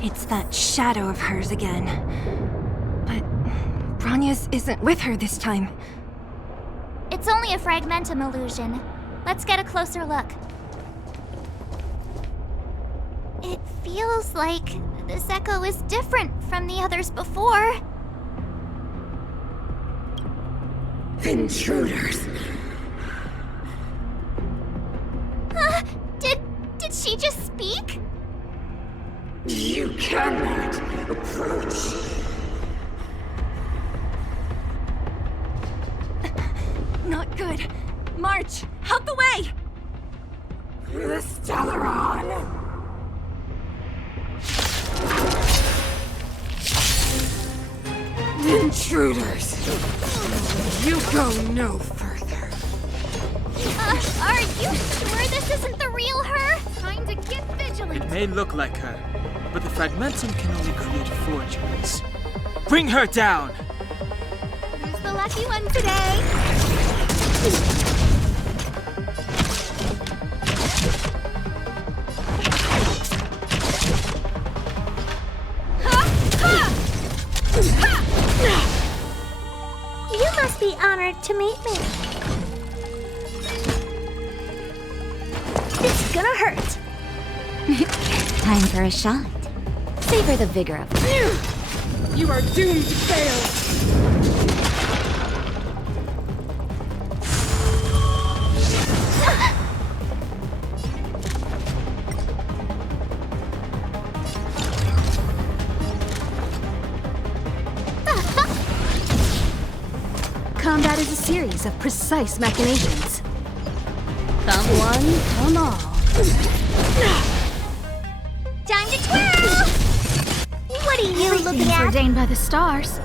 It's that shadow of hers again. But Bronya's isn't with her this time. It's only a fragmentum illusion. Let's get a closer look. It feels like this echo is different from the others before. Intruders! Did she just speak? You cannot approach. Not good. March, out the way! The Stellaron! Intruders! You go no further. Are you sure this isn't the real her? Time to get vigilant. It may look like her, but the fragmentum can only create forgeries. Bring her down! Who's the lucky one today? You must be honored to meet me. It's gonna hurt. Time for a shot. Savor the vigor of it. You are doomed to fail! Combat is a series of precise machinations. Come one, come all. Time to twirl! What are you looking at? Ordained by the stars.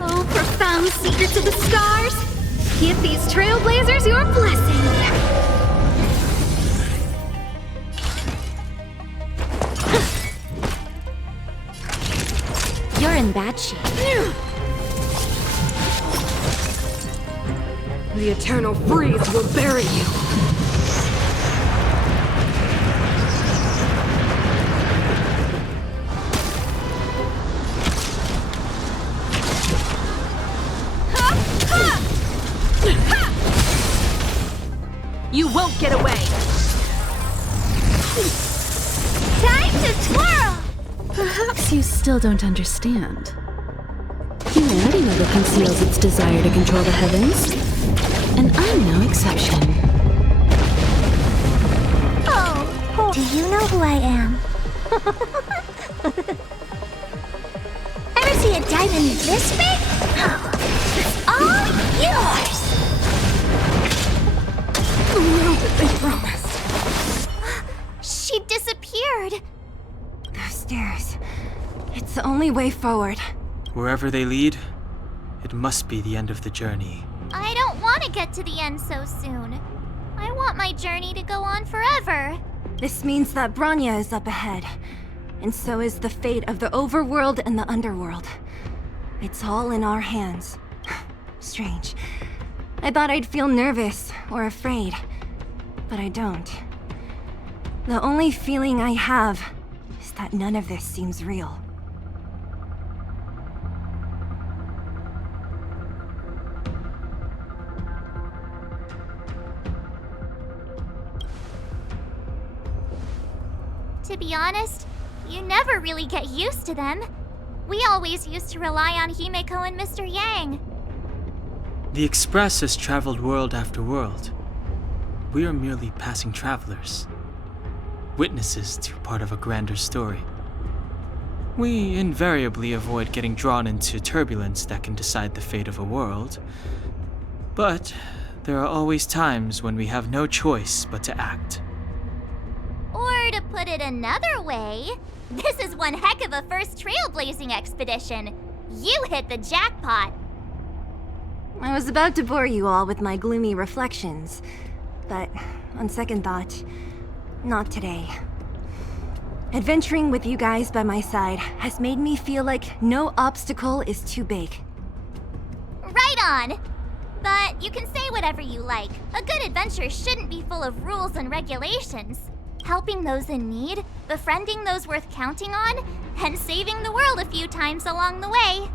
Oh, profound secrets of the stars! Give these trailblazers your blessing! You're in bad shape. The eternal freeze will bury you. You won't get away! Time to twirl! Perhaps you still don't understand. Humanity never conceals its desire to control the heavens, and I'm no exception. Oh, do you know who I am? Ever see a diamond this big? It's all yours! They promised. She disappeared. Those stairs. It's the only way forward. Wherever they lead, it must be the end of the journey. I don't want to get to the end so soon. I want my journey to go on forever. This means that Bronya is up ahead. And so is the fate of the overworld and the underworld. It's all in our hands. Strange. I thought I'd feel nervous or afraid, but I don't. The only feeling I have is that none of this seems real. To be honest, you never really get used to them. We always used to rely on Himeko and Mr. Yang. The Express has traveled world after world. We are merely passing travelers, witnesses to part of a grander story. We invariably avoid getting drawn into turbulence that can decide the fate of a world. But there are always times when we have no choice but to act. Or to put it another way, this is one heck of a first trailblazing expedition. You hit the jackpot. I was about to bore you all with my gloomy reflections, but on second thought, not today. Adventuring with you guys by my side has made me feel like no obstacle is too big. Right on! But you can say whatever you like. A good adventure shouldn't be full of rules and regulations. helping those in need, befriending those worth counting on, and saving the world a few times along the way.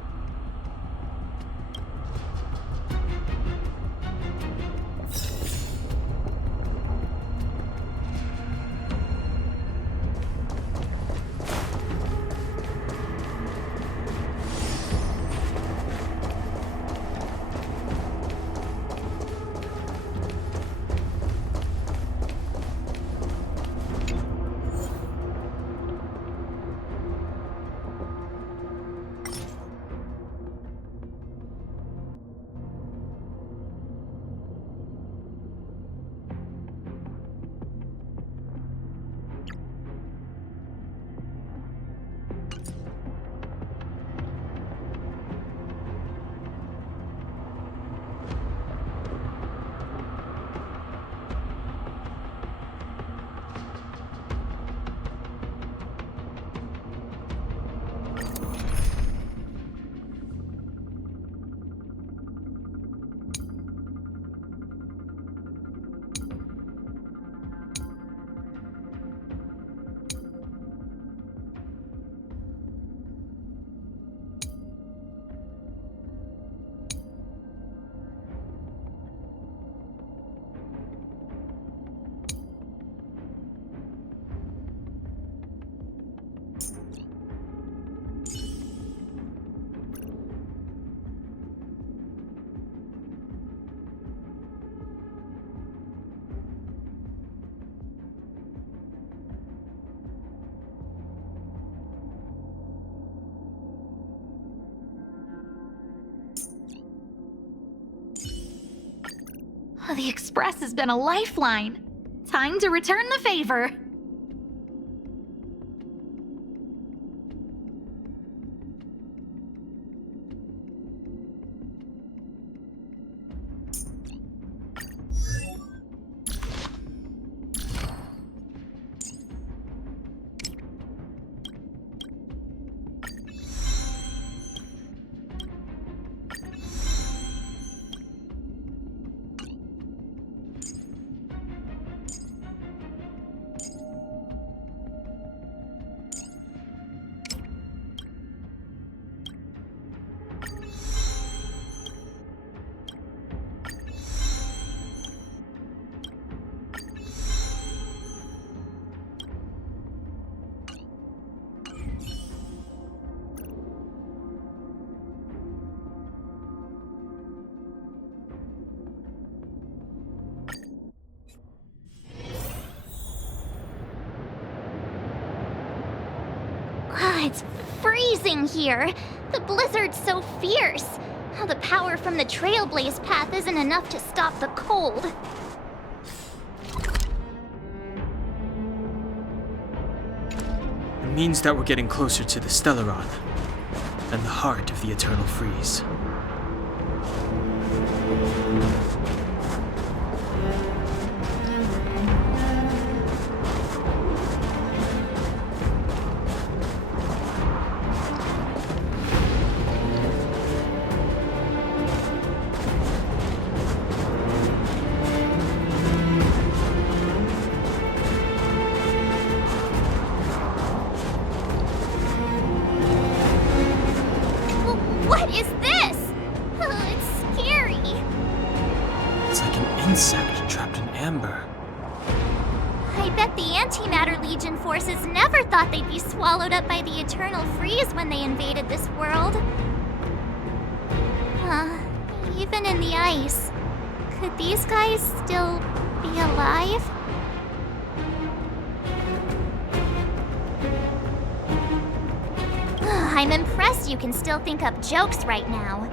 The Express has been a lifeline. Time to return the favor. It's freezing here. The blizzard's so fierce. The power from the Trailblaze path isn't enough to stop the cold. It means that we're getting closer to the Stellaron, and the heart of the Eternal Freeze. What is this? It's scary. It's like an insect trapped in amber. I bet the Antimatter Legion forces never thought they'd be swallowed up by the Eternal Freeze when they invaded this world. Even in the ice, could these guys still be alive? I'm impressed you can still think up jokes right now.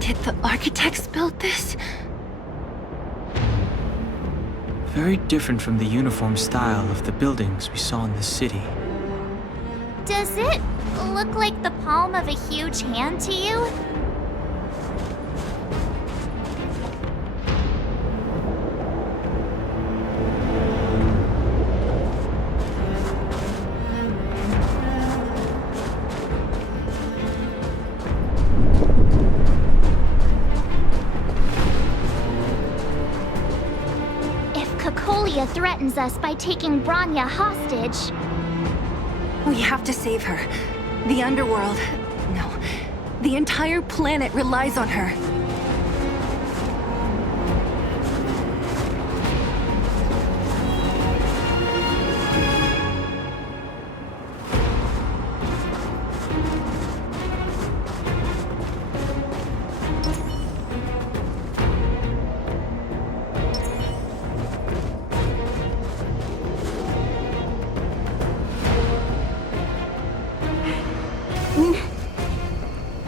Did the architects build this? Very different from the uniform style of the buildings we saw in the city. Does it look like the palm of a huge hand to you? Threatens us by taking Bronya hostage. We have to save her. The underworld... No. The entire planet relies on her.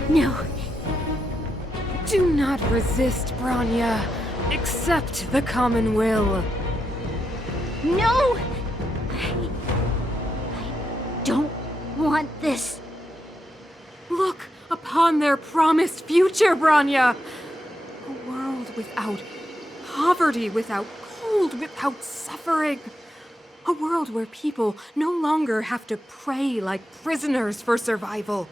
No. Do not resist, Bronya. Accept the common will. No! I don't want this. Look upon their promised future, Bronya! A world without poverty, without cold, without suffering. A world where people no longer have to pray like prisoners for survival.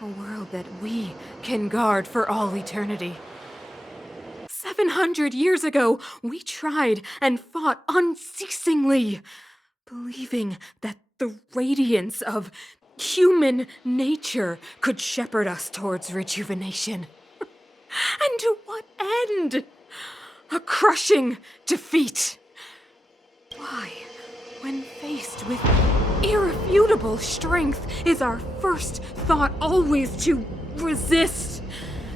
A world that we can guard for all eternity. 700 years ago, we tried and fought unceasingly, believing that the radiance of human nature could shepherd us towards rejuvenation. And to what end? A crushing defeat. Why, when faced with irrefutable strength, is our first thought always to resist,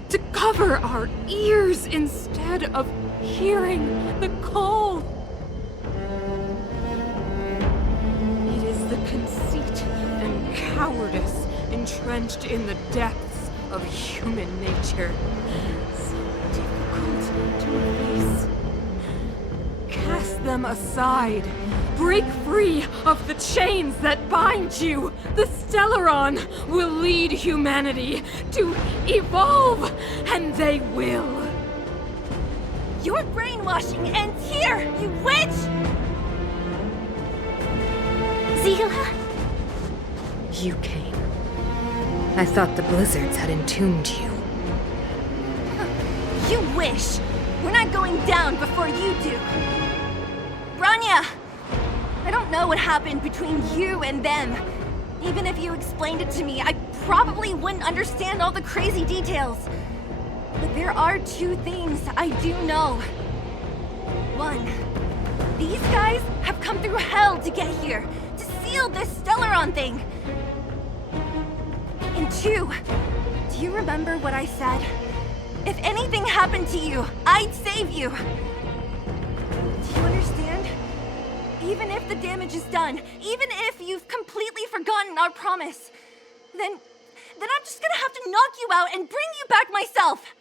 to cover our ears instead of hearing the call? It is the conceit and cowardice entrenched in the depths of human nature, so difficult to face. Cast them aside. Break free of the chains that bind you. The Stellaron will lead humanity to evolve, and they will. Your brainwashing ends here, you witch! Zila? You came. I thought the blizzards had entombed you. You wish! We're not going down before you do! Bronya! I don't know what happened between you and them. Even if you explained it to me, I probably wouldn't understand all the crazy details. But there are two things I do know. One, these guys have come through hell to get here, to seal this Stellaron thing. And two, do you remember what I said? If anything happened to you, I'd save you. Do you understand? Even if the damage is done, even if you've completely forgotten our promise, then I'm just gonna have to knock you out and bring you back myself.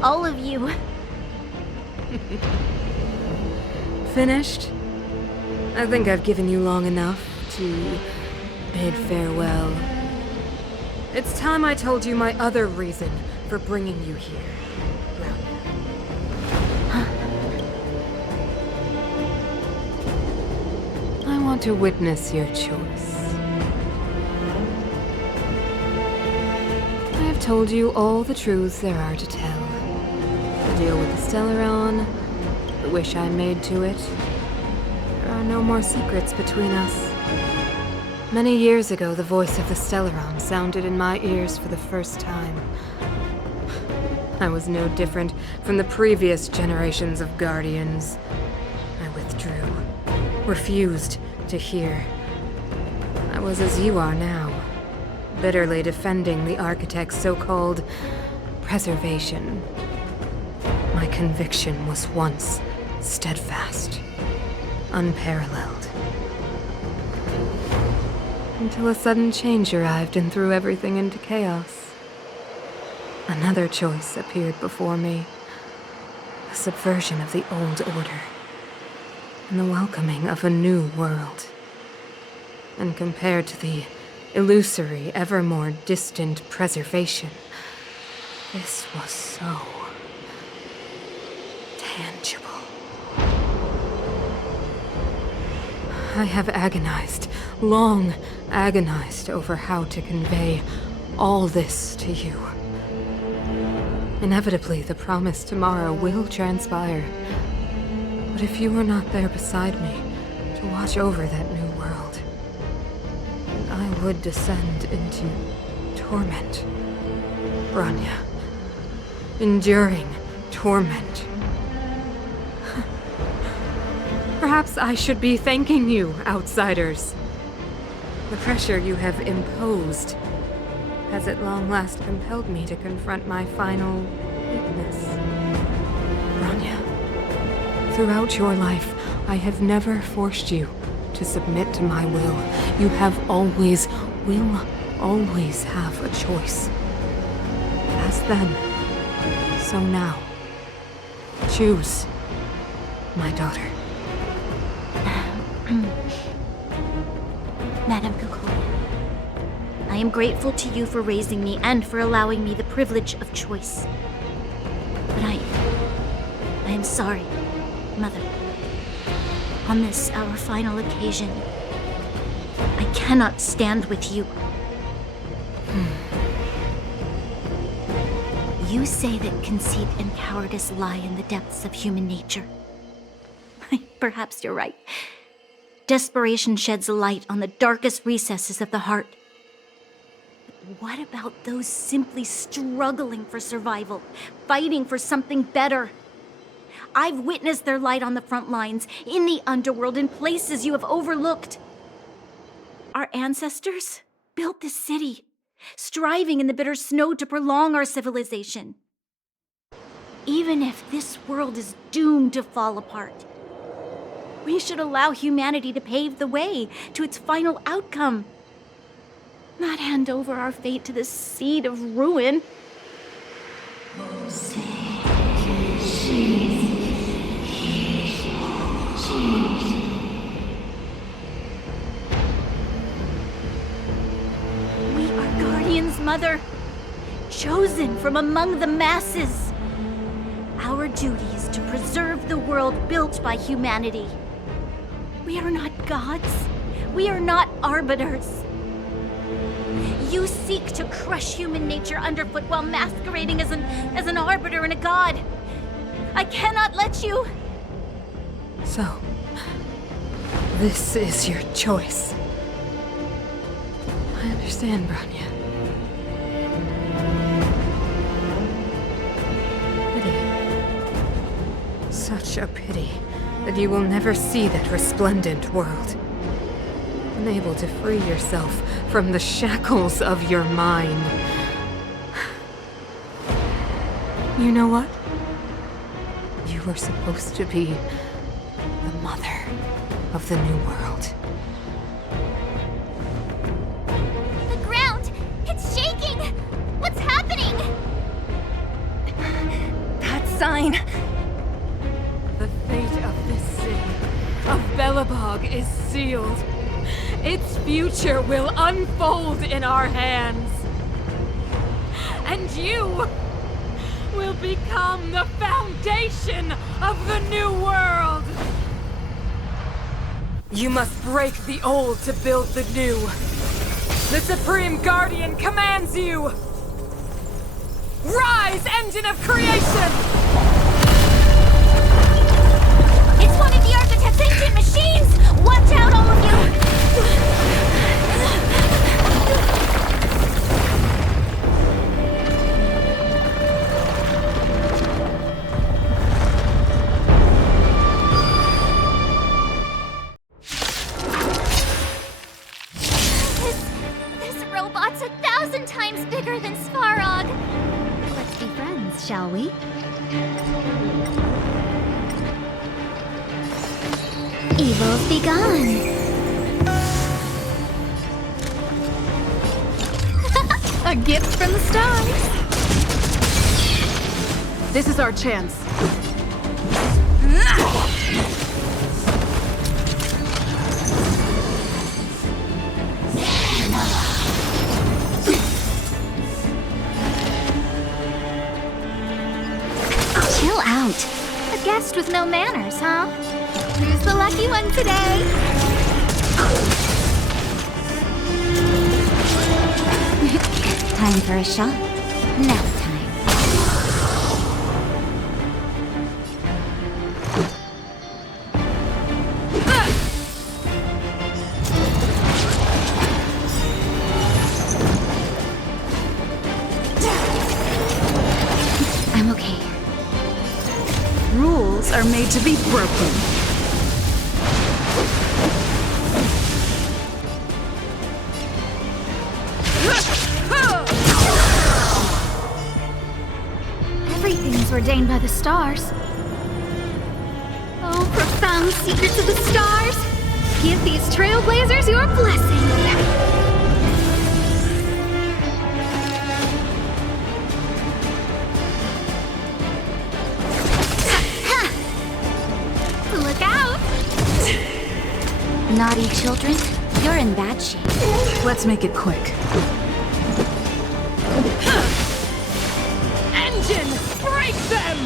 All of you. Finished? I think I've given you long enough to bid farewell. It's time I told you my other reason for bringing you here. I want to witness your choice. I have told you all the truths there are to tell. The deal with the Stellaron, the wish I made to it. There are no more secrets between us. Many years ago, the voice of the Stellaron sounded in my ears for the first time. I was no different from the previous generations of Guardians. I withdrew, refused to hear. I was as you are now, bitterly defending the Architect's so-called preservation. My conviction was once steadfast, unparalleled. Until a sudden change arrived and threw everything into chaos. Another choice appeared before me. The subversion of the old order. And the welcoming of a new world. And compared to the illusory, ever more distant preservation, this was so tangible. I have agonized, long agonized over how to convey all this to you. Inevitably, the promised tomorrow will transpire. But if you were not there beside me to watch over that new world, then I would descend into torment. Bronya. Enduring torment. Perhaps I should be thanking you, outsiders. The pressure you have imposed has at long last compelled me to confront my final weakness. Bronya, throughout your life, I have never forced you to submit to my will. You have always, will always have a choice. As then, so now. Choose, my daughter. Madame Kukoya, I am grateful to you for raising me and for allowing me the privilege of choice. But I am sorry, Mother. On this, our final occasion, I cannot stand with you. You say that conceit and cowardice lie in the depths of human nature. Perhaps you're right. Desperation sheds a light on the darkest recesses of the heart. But what about those simply struggling for survival, fighting for something better? I've witnessed their light on the front lines, in the underworld, in places you have overlooked. Our ancestors built this city, striving in the bitter snow to prolong our civilization. Even if this world is doomed to fall apart, we should allow humanity to pave the way to its final outcome. Not hand over our fate to the seed of ruin. We are Guardians, Mother, chosen from among the masses. Our duty is to preserve the world built by humanity. We are not gods. We are not arbiters. You seek to crush human nature underfoot while masquerading as an arbiter and a god. I cannot let you. So, this is your choice. I understand, Bronya. Pity. Such a pity that you will never see that resplendent world. Unable to free yourself from the shackles of your mind. You know what? You were supposed to be the mother of the new world. The ground! It's shaking! What's happening? That sign. The fate of this city, of Belobog, is sealed. Its future will unfold in our hands. And you will become the foundation of the new world. You must break the old to build the new. The Supreme Guardian commands you. Rise, engine of creation! Ancient machines! Watch out, all of you! This robot's 1,000 times bigger than Svarog. Let's be friends, shall we? Evils be gone. A gift from the stars. This is our chance. Chill out. A guest with no manners, huh? Who's the lucky one today? Time for a shot. Nap time. I'm okay. Rules are made to be broken. Everything's ordained by the stars. Oh, profound secrets of the stars! Give these trailblazers your blessing! Look out! Naughty children, you're in bad shape. Let's make it quick. Engine! Break them!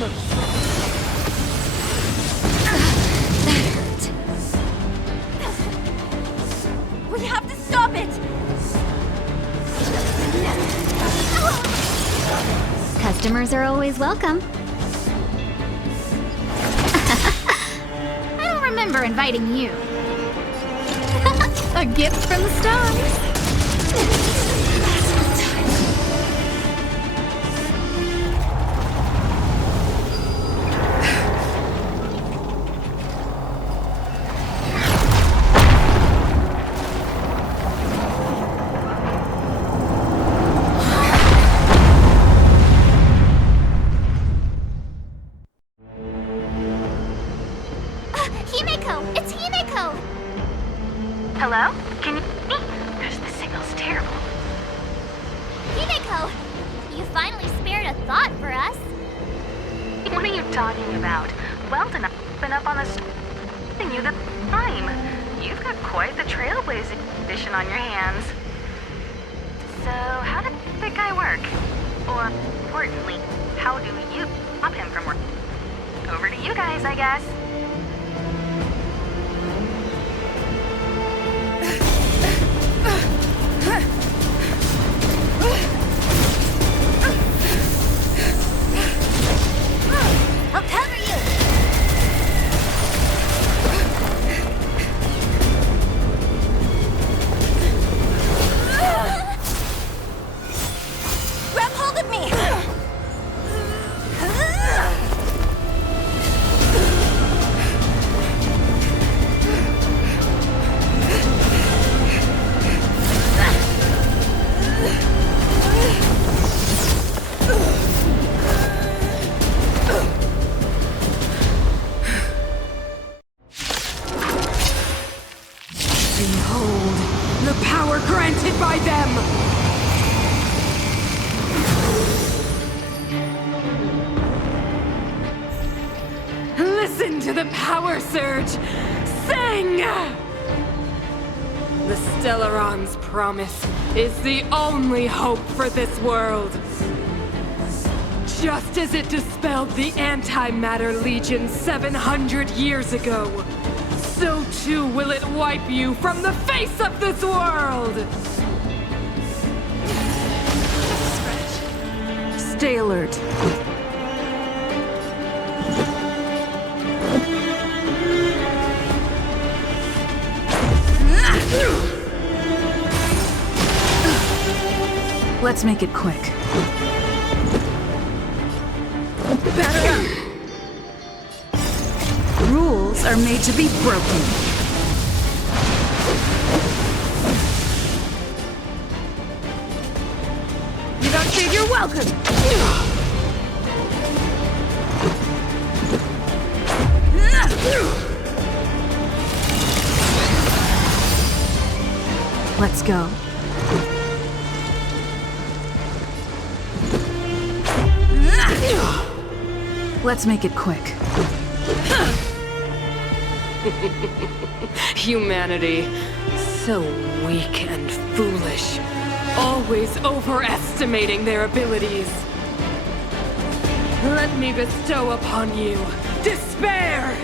We have to stop it! Customers are always welcome. I don't remember inviting you. A gift from the stars. Himeko! It's Himeko! Hello? Can you hear me? The signal's terrible. Himeko! You finally spared a thought for us. What are you talking about? Weldon, I've been up on the and you the time. You've got quite the trailblazing edition on your hands. So, how did that guy work? Or, importantly, how do you stop him from working? Over to you guys, I guess. I'll cover you! Grab hold of me! Behold, the power granted by them! Listen to the power surge! Sing! The Stellaron's promise is the only hope for this world. Just as it dispelled the Antimatter Legion 700 years ago, so too will it wipe you from the face of this world! Stay alert. Let's make it quick. Rules are made to be broken. You don't think you're welcome! Let's go. Let's make it quick. Humanity. So weak and foolish. Always overestimating their abilities. Let me bestow upon you despair!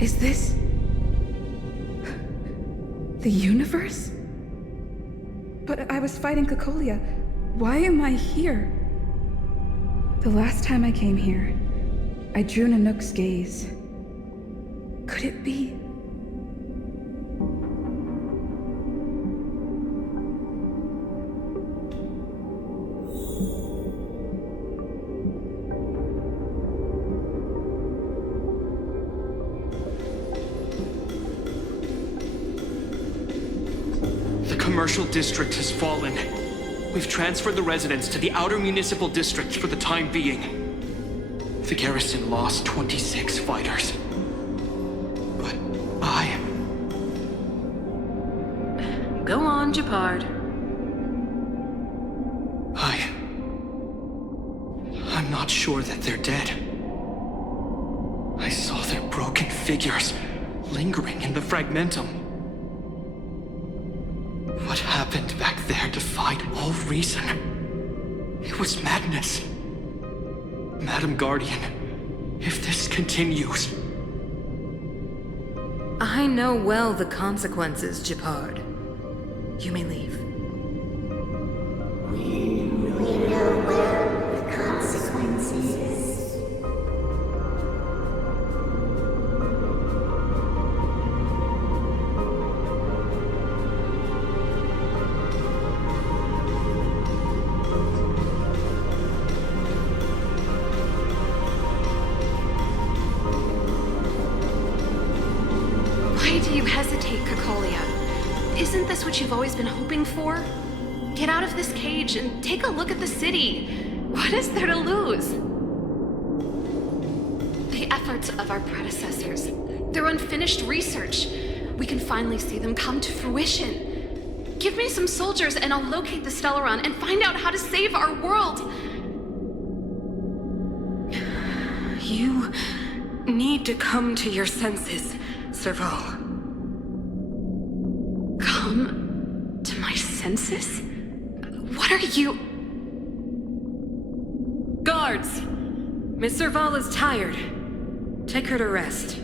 Is this... the universe? But I was fighting Cocolia. Why am I here? The last time I came here, I drew Nanook's gaze. Could it be? The commercial district has fallen. We've transferred the residents to the outer municipal districts for the time being. The garrison lost 26 fighters. But Go on, Japard. I'm not sure that they're dead. I saw their broken figures lingering in the fragmentum. What happened back there defied all reason. It was madness. Madam Guardian, if this continues... I know well the consequences, Japard. You may leave. Why do you hesitate, Cocolia? Isn't this what you've always been hoping for? Get out of this cage and take a look at the city. What is there to lose? The efforts of our predecessors, their unfinished research. We can finally see them come to fruition. Give me some soldiers and I'll locate the Stellaron and find out how to save our world. You need to come to your senses, Serval. Come to my senses? What are you... Guards! Miss Serval is tired. Take her to rest.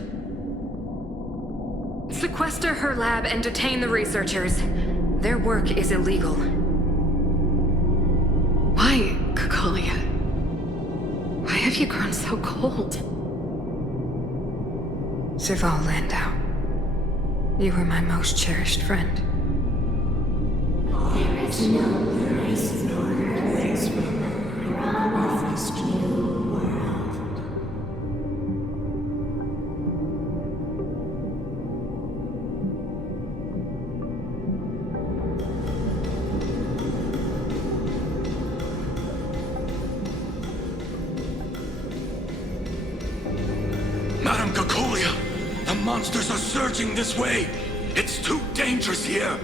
Sequester her lab and detain the researchers. Their work is illegal. Why, Cocolia? Why have you grown so cold? Serval Landau. You were my most cherished friend. There is no place nor place from this new world. Madam Cocolia, the monsters are surging this way. It's too dangerous here.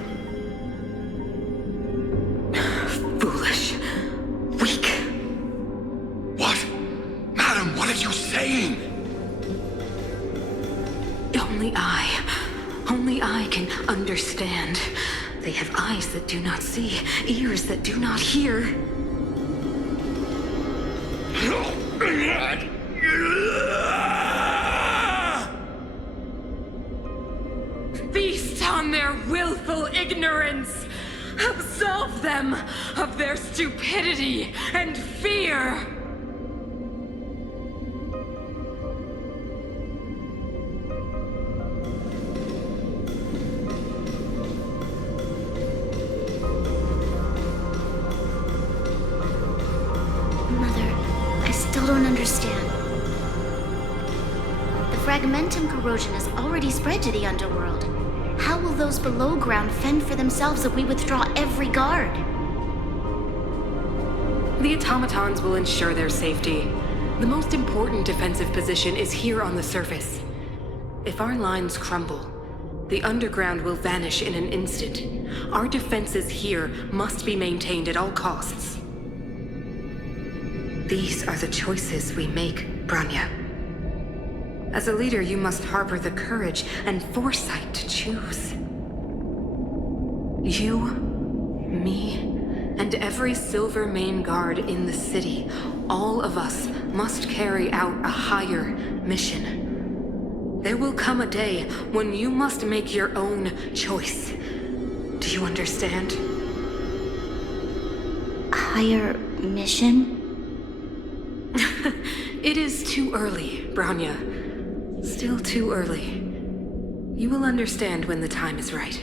Foolish. Weak. What? Madam, what are you saying? Only I can understand. They have eyes that do not see, ears that do not hear. Feast on their willful ignorance! Absolve them of their stupidity and fear! Still don't understand. The fragmentum corrosion has already spread to the underworld. How will those below ground fend for themselves if we withdraw every guard? The automatons will ensure their safety. The most important defensive position is here on the surface. If our lines crumble, the underground will vanish in an instant. Our defenses here must be maintained at all costs. These are the choices we make, Bronya. As a leader, you must harbor the courage and foresight to choose. You, me, and every Silver Main Guard in the city, all of us must carry out a higher mission. There will come a day when you must make your own choice. Do you understand? A higher mission? It is too early, Bronya. Still too early. You will understand when the time is right.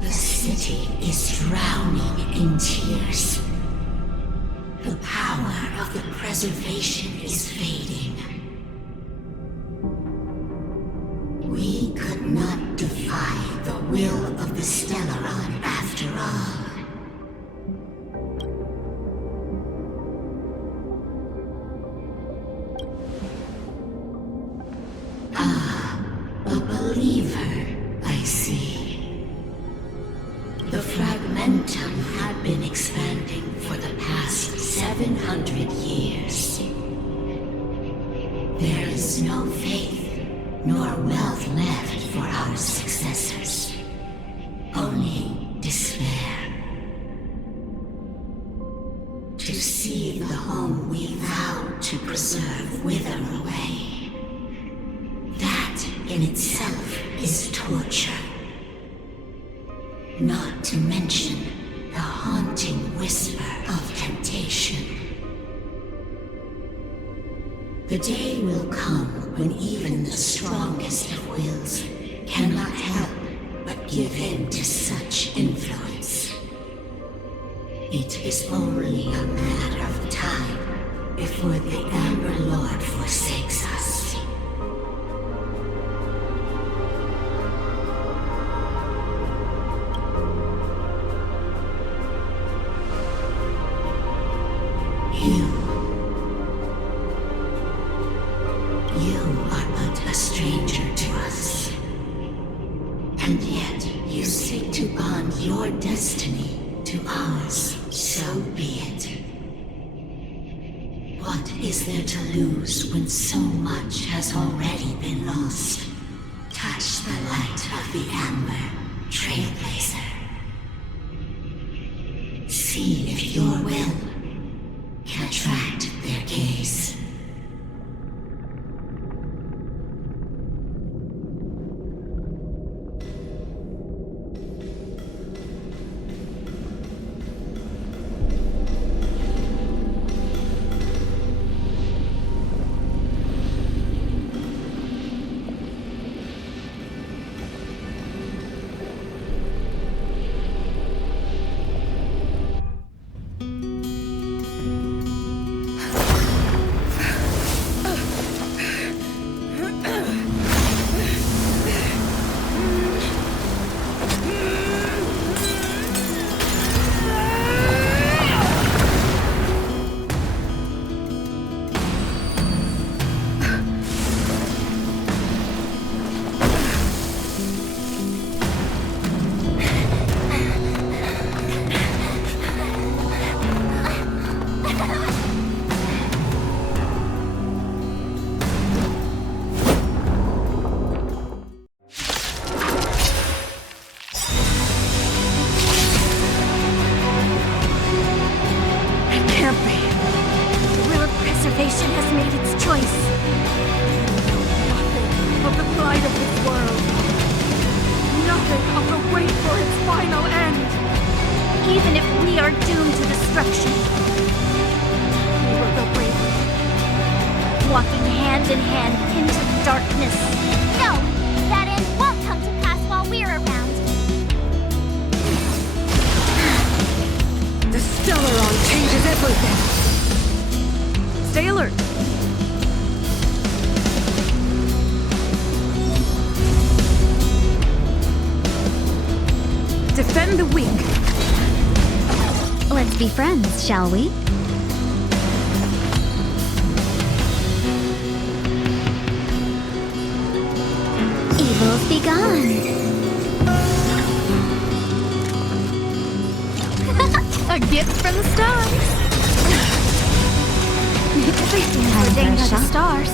The city is drowning in tears. The power of the preservation is fading. We could not defy the will of the Stellaron after all. A believer, I see. The fragmentum had been expanding for the past 700 years. There is no faith nor wealth left for our successors. Only despair. To see the home we vowed to preserve wither away. That in itself is torture. Not to mention the haunting whisper of temptation. The day will come when even the strongest of wills cannot help but give in to such influence. It is only a matter of time before the Amber Lord forsakes us. You are but a stranger to us. And yet you seek to bond your destiny to ours. So be it. What is there to lose when so much has already been lost? Touch the light of the Amber, Trailblazer. See if your will can attract their gaze. destruction. We will go bravely, walking hand in hand into the darkness. No, that end won't come to pass while we're around. The Stellaron changes everything! Stay alert! Defend the weak! Let's be friends, shall we? Evils be gone. A gift from the stars. Everything's ordained by the stars.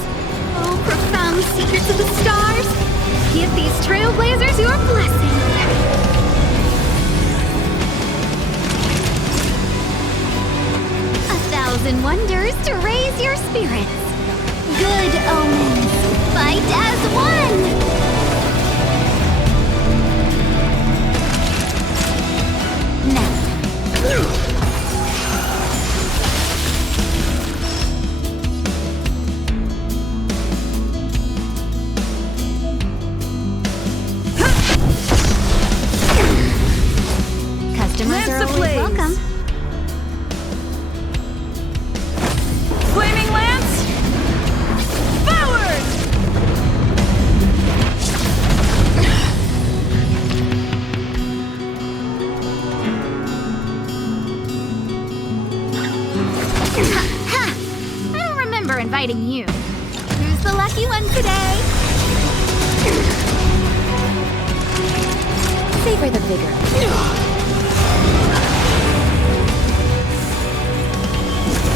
Oh, profound secrets of the stars. Give these trailblazers your blessing. 1,000 wonders to raise your spirits. Good omens. Fight as one. Now. Customers are always welcome. Flaming Lance! Forward! Ha! I don't remember inviting you. Who's the lucky one today? Savor the vigor.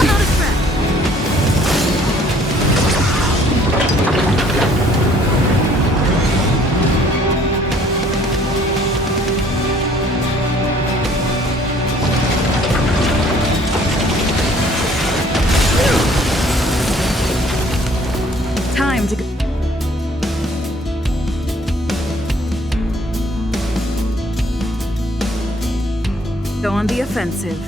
Out of breath. Time to go on the offensive.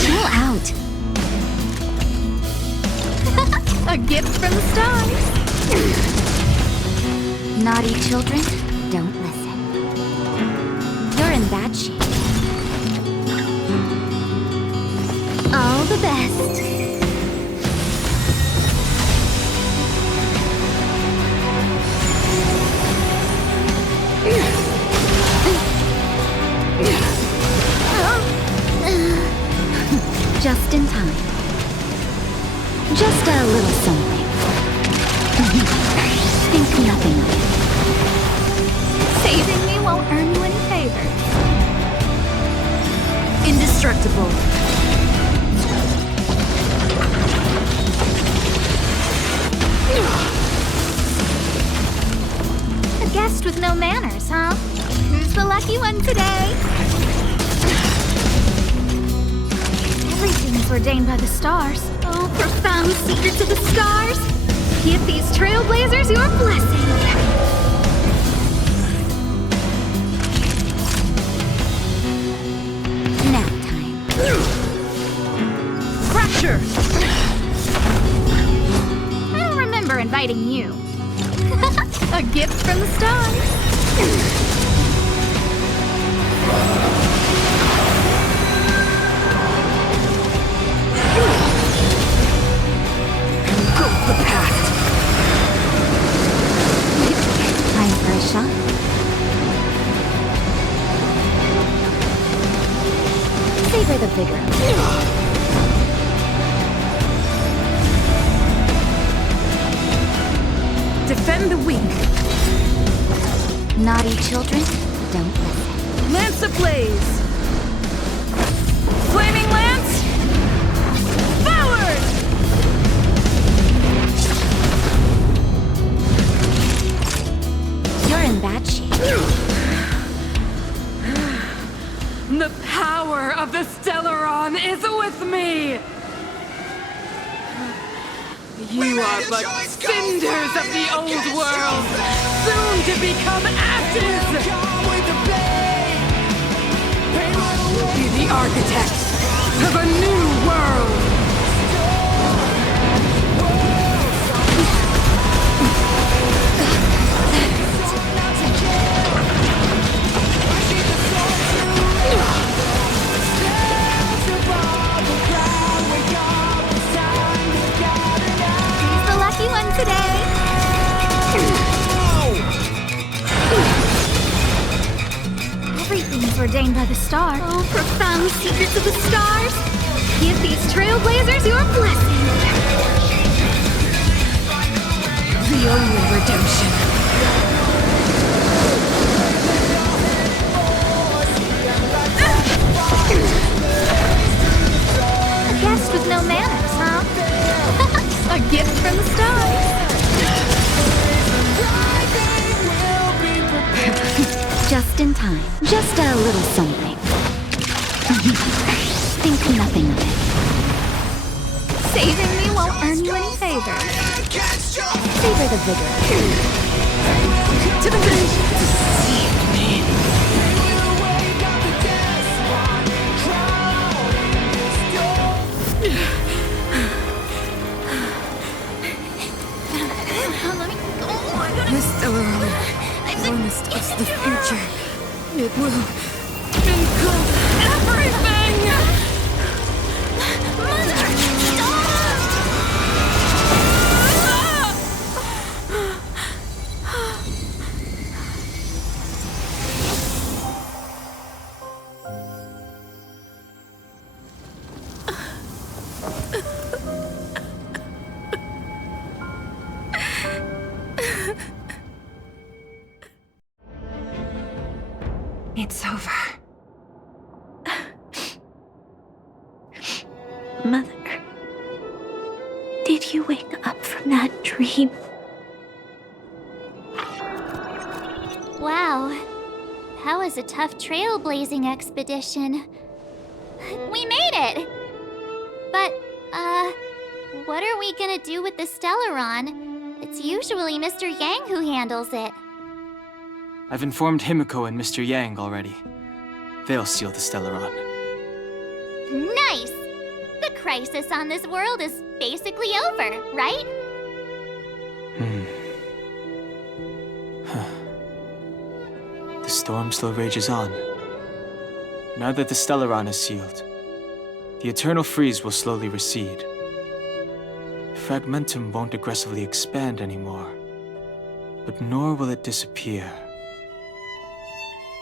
Chill out. A gift from the stars. Naughty children, don't listen. You're in bad shape. All the best. Just in time. Just a little something. Think nothing of it. Saving me won't earn you any favors. Indestructible. A guest with no manners, huh? Who's the lucky one today? Everything's ordained by the stars. Oh, profound secrets of the stars. Give these trailblazers your blessing. Nap time. Crusher! I don't remember inviting you. A gift from the stars. The past. Time for a shot. Savor the vigor. Defend the weak. Naughty children, don't listen. Lance ablaze. Flaming Lance! Forward! You're in bad shape. The power of the Stellaron is with me! You are but cinders of the old world, soon to become ashes! Be the architect of a new world! He's the lucky one today. Everything is ordained by the star. Oh, profound secrets of the stars. Give these trailblazers your blessing. The only redemption. A guest with no manners, huh? A gift from the stars. Just in time. Just a little something. Think nothing of it. Saving me won't earn you any favor. Savor the vigor. To the bench! Deceive me. This Stellaron, warmest is the future. It will engulf everything! Mother, It's over. Mother, did you wake up from that dream? wow. That was a tough trailblazing expedition. We made it! But, what are we gonna do with the Stellaron? It's usually Mr. Yang who handles it. I've informed Himiko and Mr. Yang already. They'll seal the Stellaron. Nice! The crisis on this world is basically over, right? The storm still rages on. Now that the Stellaron is sealed, the eternal freeze will slowly recede. Fragmentum won't aggressively expand anymore, but nor will it disappear.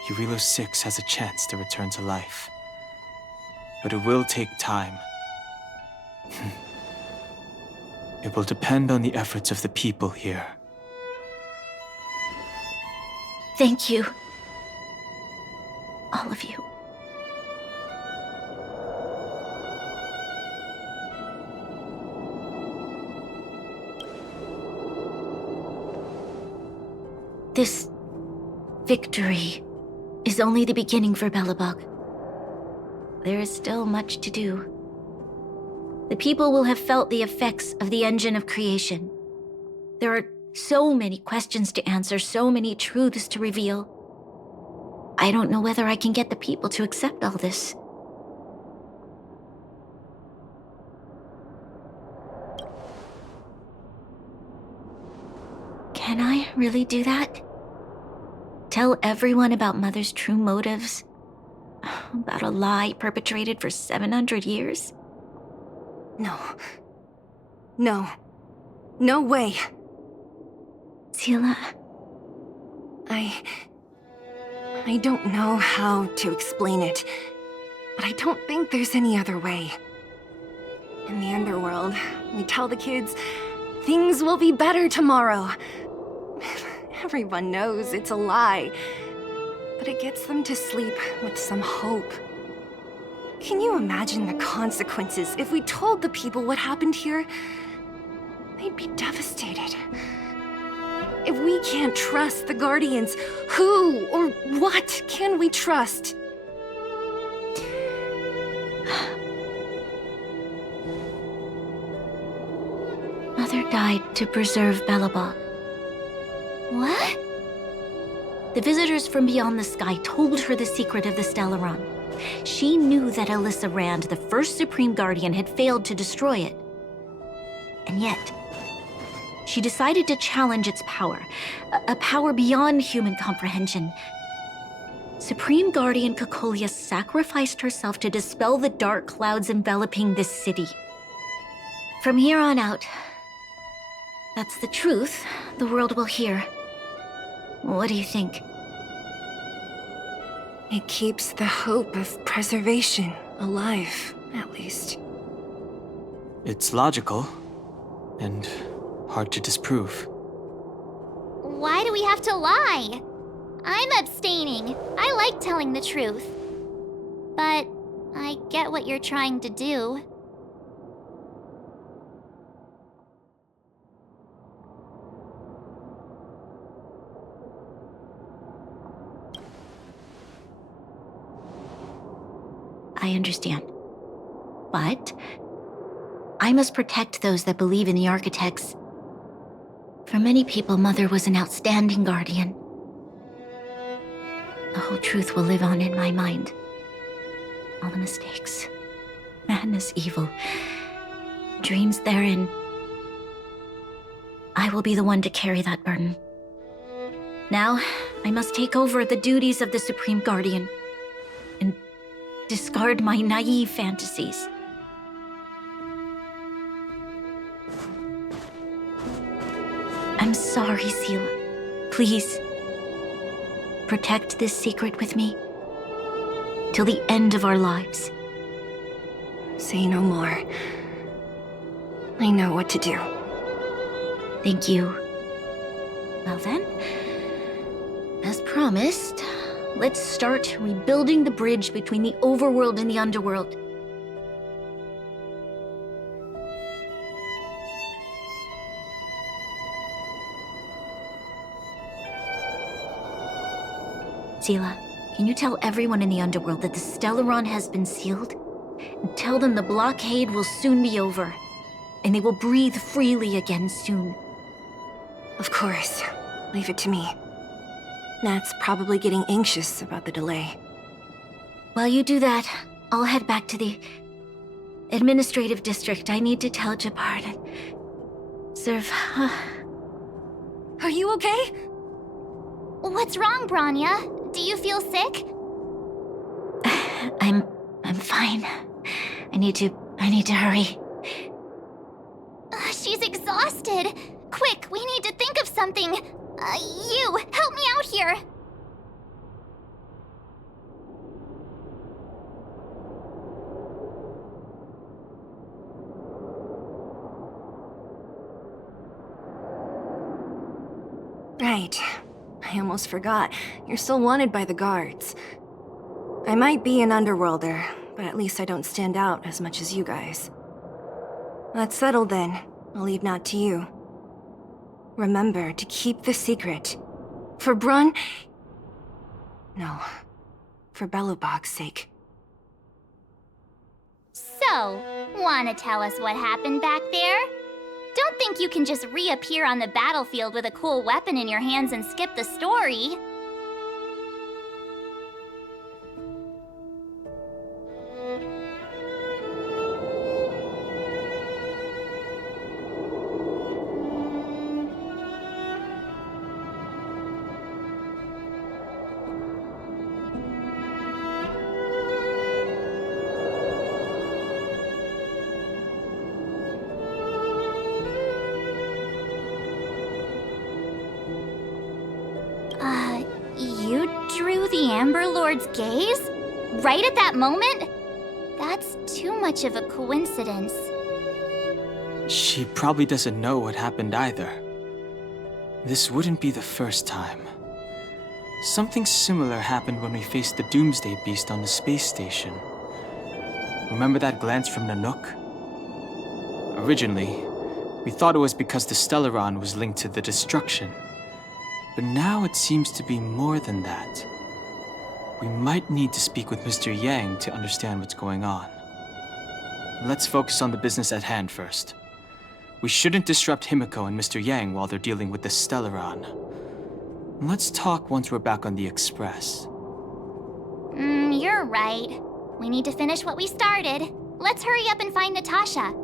Jarilo VI has a chance to return to life, but it will take time. It will depend on the efforts of the people here. Thank you. All of you. This victory is only the beginning for Belobog. There is still much to do. The people will have felt the effects of the engine of creation. There are so many questions to answer, so many truths to reveal. I don't know whether I can get the people to accept all this. Can I really do that? Tell everyone about Mother's true motives? About a lie perpetrated for 700 years? No. No. No way. Sila. I don't know how to explain it, but I don't think there's any other way. In the underworld, we tell the kids, things will be better tomorrow. Everyone knows it's a lie, but it gets them to sleep with some hope. Can you imagine the consequences if we told the people what happened here? They'd be devastated. If we can't trust the Guardians, who or what can we trust? Mother died to preserve Belobog. What? The visitors from beyond the sky told her the secret of the Stellaron. She knew that Alyssa Rand, the first Supreme Guardian, had failed to destroy it. And yet, she decided to challenge its power, a power beyond human comprehension. Supreme Guardian Cocolia sacrificed herself to dispel the dark clouds enveloping this city. From here on out, that's the truth the world will hear. What do you think? It keeps the hope of preservation alive, at least. It's logical, and hard to disprove. Why do we have to lie? I'm abstaining. I like telling the truth. But I get what you're trying to do. I understand. But I must protect those that believe in the architects. For many people, Mother was an outstanding guardian. The whole truth will live on in my mind. All the mistakes, madness, evil, dreams therein. I will be the one to carry that burden. Now, I must take over the duties of the Supreme Guardian and discard my naive fantasies. I'm sorry, Seela. Please, protect this secret with me till the end of our lives. Say no more. I know what to do. Thank you. Well then, as promised, let's start rebuilding the bridge between the overworld and the underworld. Seela, can you tell everyone in the underworld that the Stellaron has been sealed? And tell them the blockade will soon be over, and they will breathe freely again soon. Of course. Leave it to me. Nat's probably getting anxious about the delay. While you do that, I'll head back to the administrative district. I need to tell Jabbar to serve. Are you okay? What's wrong, Branya? Do you feel sick? I'm fine. I need to hurry. She's exhausted. Quick, we need to think of something. You, help me out here. Right. I almost forgot. You're still wanted by the guards. I might be an underworlder, but at least I don't stand out as much as you guys. That's settled then. I'll leave Nat to you. Remember to keep the secret. For Brun... No. For Belobog's sake. So, wanna tell us what happened back there? Don't think you can just reappear on the battlefield with a cool weapon in your hands and skip the story. You drew the Amber Lord's gaze? Right at that moment? That's too much of a coincidence. She probably doesn't know what happened either. This wouldn't be the first time. Something similar happened when we faced the Doomsday Beast on the space station. Remember that glance from Nanook? Originally, we thought it was because the Stellaron was linked to the destruction. But now it seems to be more than that. We might need to speak with Mr. Yang to understand what's going on. Let's focus on the business at hand first. We shouldn't disrupt Himiko and Mr. Yang while they're dealing with the Stellaron. Let's talk once we're back on the Express. You're right. We need to finish what we started. Let's hurry up and find Natasha.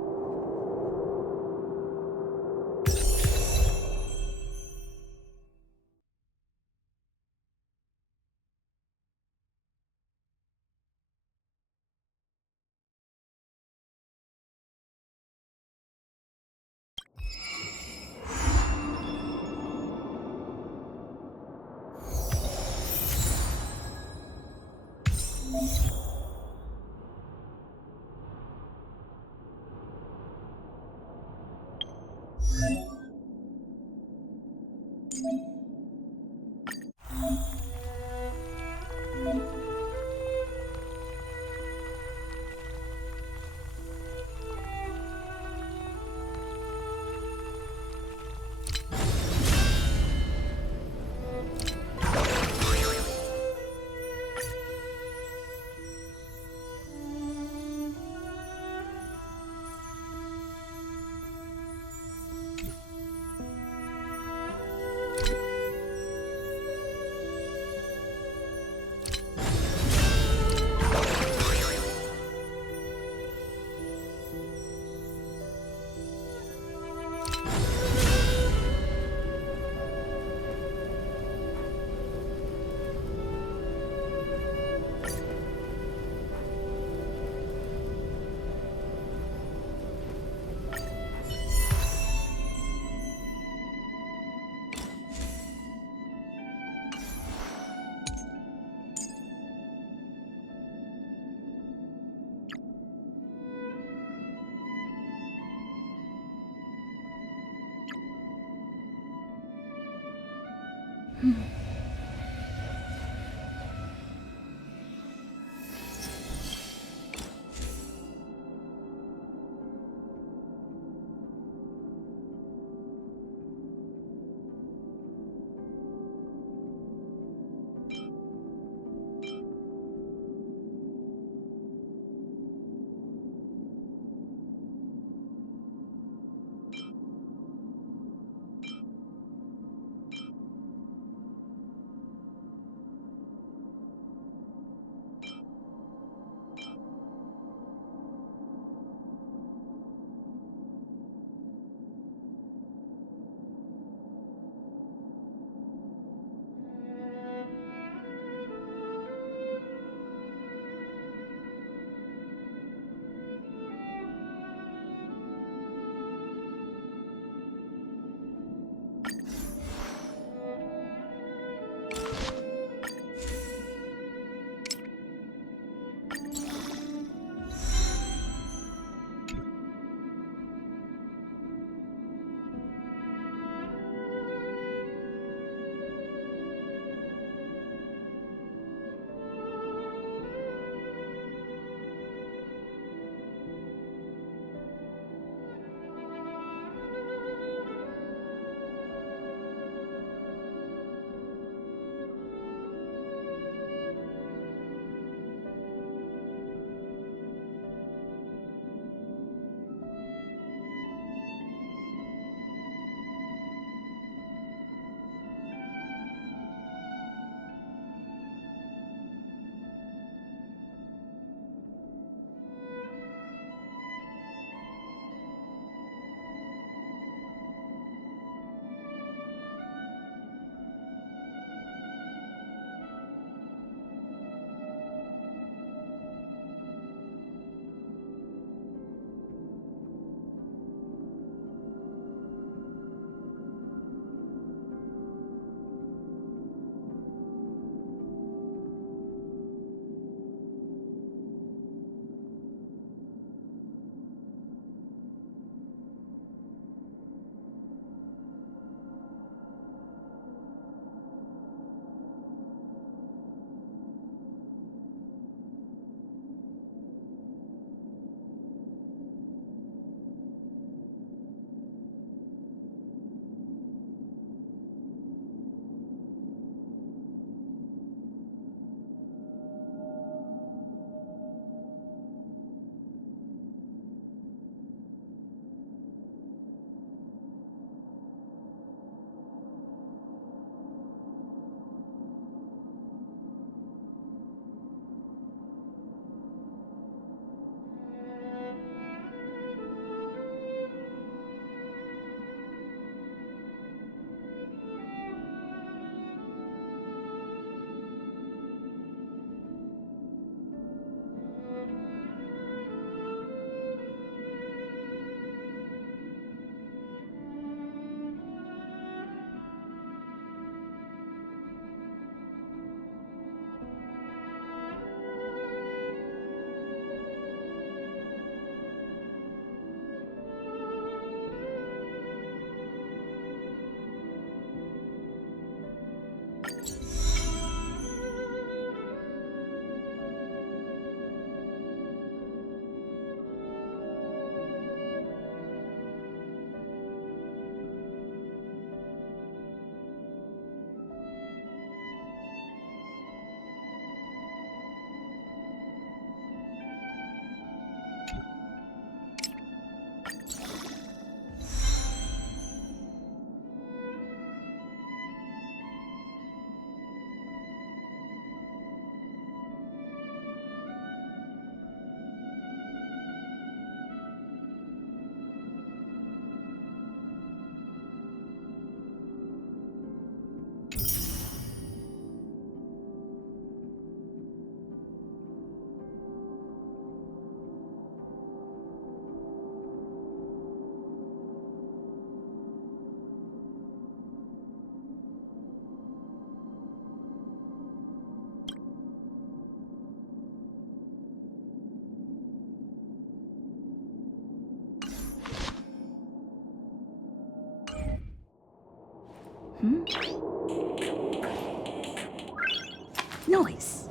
Noise.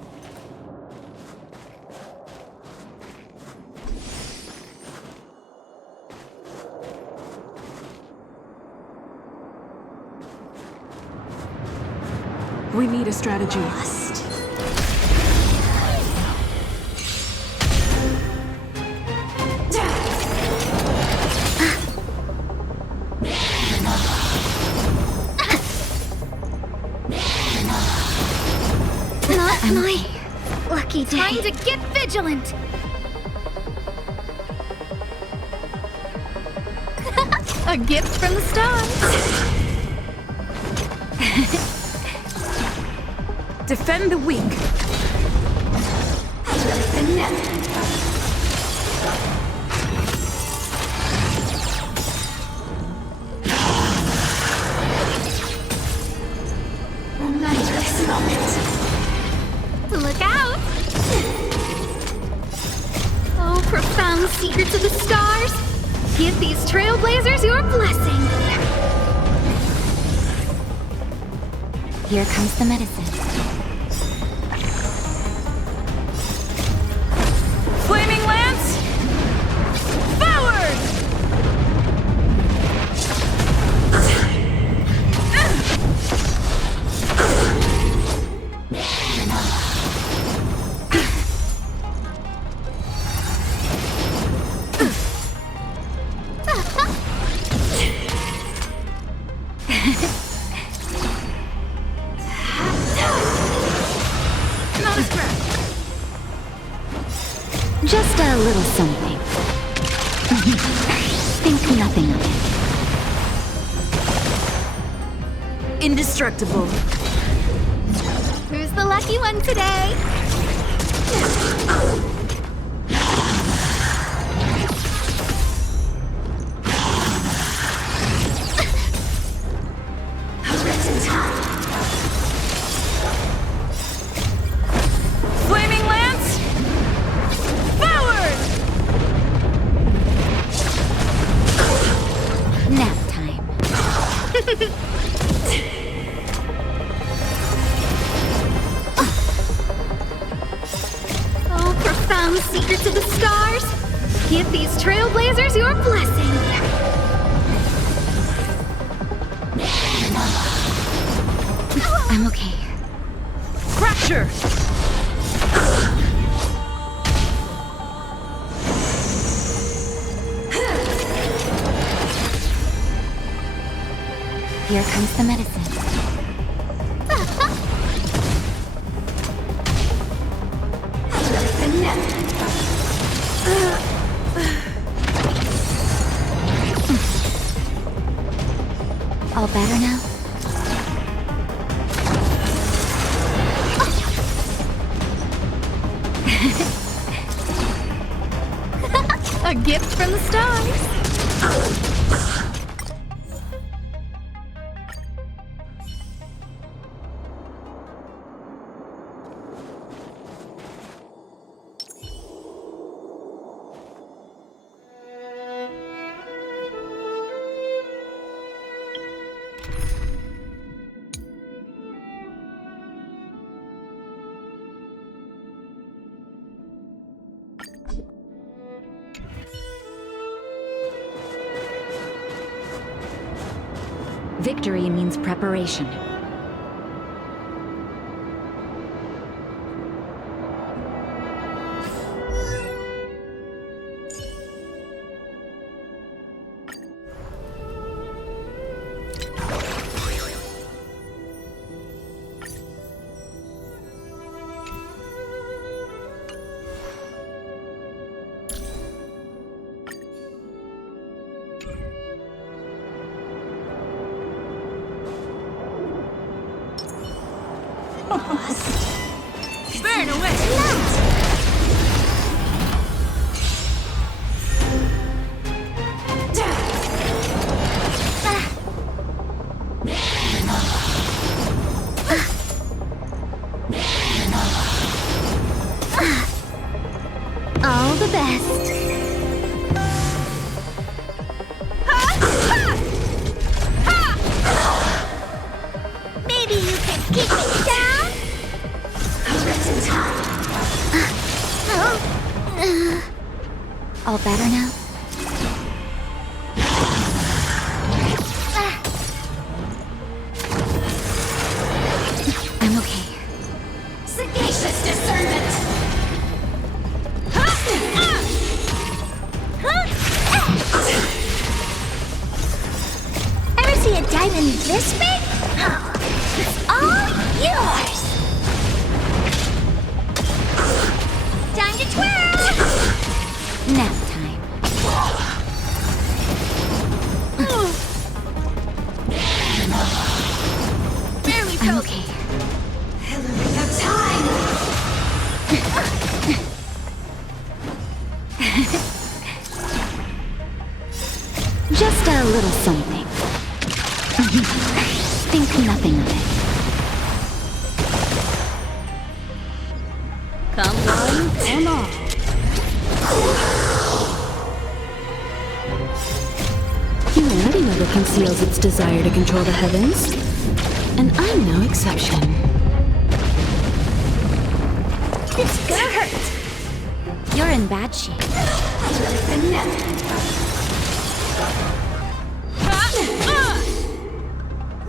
We need a strategy. Not my lucky day. Time to get vigilant! A gift from the stars! Defend the weak. Momentous moment. Look out! Oh, profound secrets of the stars! Give these trailblazers your blessing! Here comes the medicine. Flaming lance! Forward! Just a little something. Think nothing of it. Indestructible. Who's the lucky one today? Flaming lance! Forward! Nap time. Oh, profound secrets of the stars! Give these trailblazers your blessing! I'm okay. Fracture! Here comes the medicine. All better now? A gift from the stars! Victory means preparation. Burn away! All the best. Maybe you can keep it down? All better now? I'm okay. Sagacious discernment! Ever see a diamond this big? It's all yours! Time to twirl! Nap time. Barely I'm okay. Hillary of time! Just a little something. Think nothing of it. Come one, come all. Humanity never conceals its desire to control the heavens, and I'm no exception. This gonna hurt. You're in bad shape.